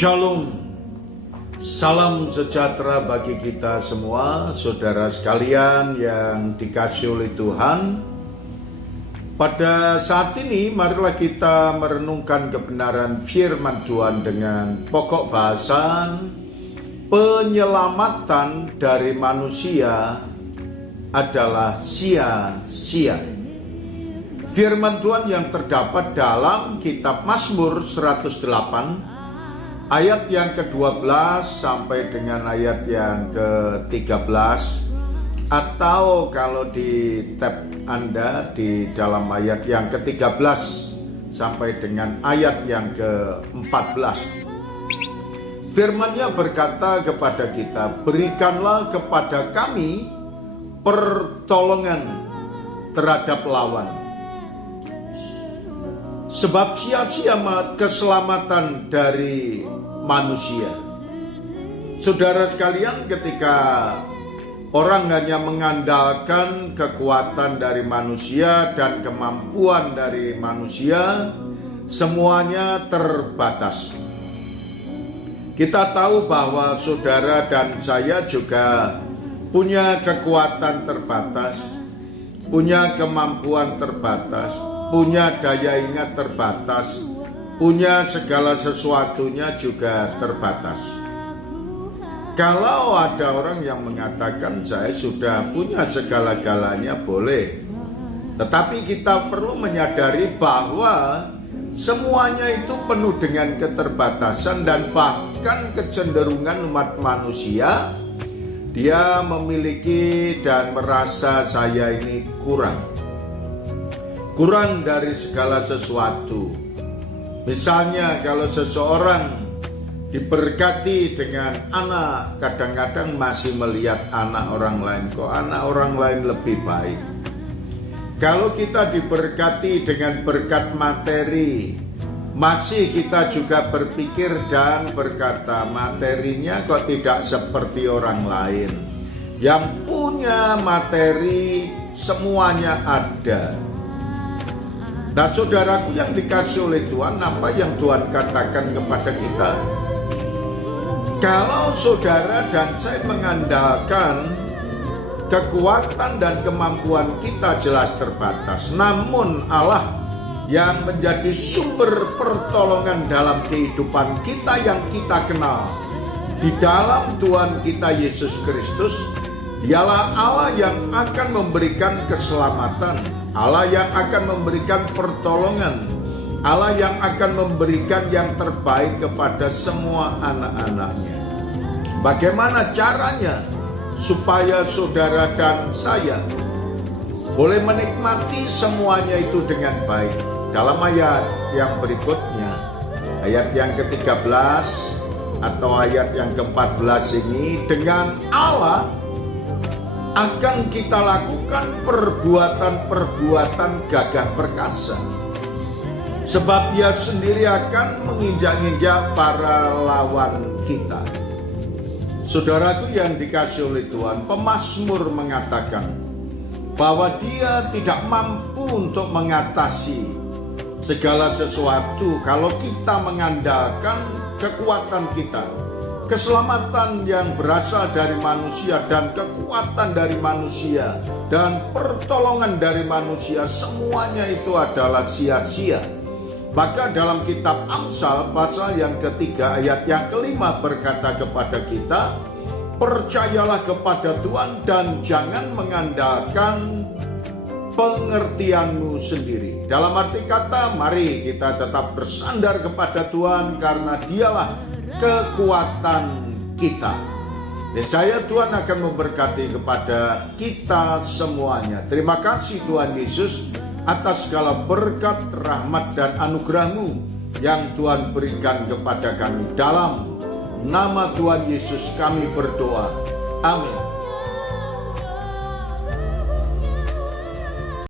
Shalom, salam sejahtera bagi kita semua, saudara sekalian yang dikasihi oleh Tuhan. Pada saat ini, marilah kita merenungkan kebenaran firman Tuhan dengan pokok bahasan penyelamatan dari manusia adalah sia-sia. Firman Tuhan yang terdapat dalam kitab Mazmur 108 ayat yang ke-12 sampai dengan ayat yang ke-13, atau kalau di tab Anda di dalam ayat yang ke-13 sampai dengan ayat yang ke-14. Firman-Nya berkata kepada kita, "Berikanlah kepada kami pertolongan terhadap lawan. Sebab sia-sia keselamatan dari manusia." Saudara sekalian, ketika orang hanya mengandalkan kekuatan dari manusia dan kemampuan dari manusia, semuanya terbatas. Kita tahu bahwa saudara dan saya juga punya kekuatan terbatas, punya kemampuan terbatas, punya daya ingat terbatas, punya segala sesuatunya juga terbatas. Kalau ada orang yang mengatakan saya sudah punya segala-galanya, boleh. Tetapi kita perlu menyadari bahwa semuanya itu penuh dengan keterbatasan dan bahkan kecenderungan umat manusia, dia memiliki dan merasa saya ini kurang dari segala sesuatu. Misalnya kalau seseorang diberkati dengan anak, kadang-kadang masih melihat anak orang lain, kok anak orang lain lebih baik. Kalau kita diberkati dengan berkat materi, masih kita juga berpikir dan berkata, materinya kok tidak seperti orang lain. Yang punya materi semuanya ada. Nah, saudaraku yang dikasih oleh Tuhan, apa yang Tuhan katakan kepada kita? Kalau saudara dan saya mengandalkan kekuatan dan kemampuan kita jelas terbatas, namun Allah yang menjadi sumber pertolongan dalam kehidupan kita yang kita kenal di dalam Tuhan kita Yesus Kristus, dialah Allah yang akan memberikan keselamatan, Allah yang akan memberikan pertolongan, Allah yang akan memberikan yang terbaik kepada semua anak-anaknya. Bagaimana caranya supaya saudara dan saya boleh menikmati semuanya itu dengan baik? Dalam ayat yang berikutnya, ayat yang ke-13 atau ayat yang ke-14 ini, dengan Allah akan kita lakukan perbuatan-perbuatan gagah perkasa, sebab Dia sendiri akan menginjak-injak para lawan kita. Saudaraku yang dikasihi oleh Tuhan, pemazmur mengatakan bahwa dia tidak mampu untuk mengatasi segala sesuatu kalau kita mengandalkan kekuatan kita. Keselamatan yang berasal dari manusia dan kekuatan dari manusia dan pertolongan dari manusia, semuanya itu adalah sia-sia. Maka dalam kitab Amsal pasal yang ketiga ayat yang kelima berkata kepada kita, percayalah kepada Tuhan dan jangan mengandalkan pengertianmu sendiri. Dalam arti kata, mari kita tetap bersandar kepada Tuhan karena Dialah kekuatan kita. Niscaya Tuhan akan memberkati kepada kita semuanya. Terima kasih Tuhan Yesus atas segala berkat, rahmat, dan anugerah-Mu yang Tuhan berikan kepada kami. Dalam nama Tuhan Yesus kami berdoa. Amin.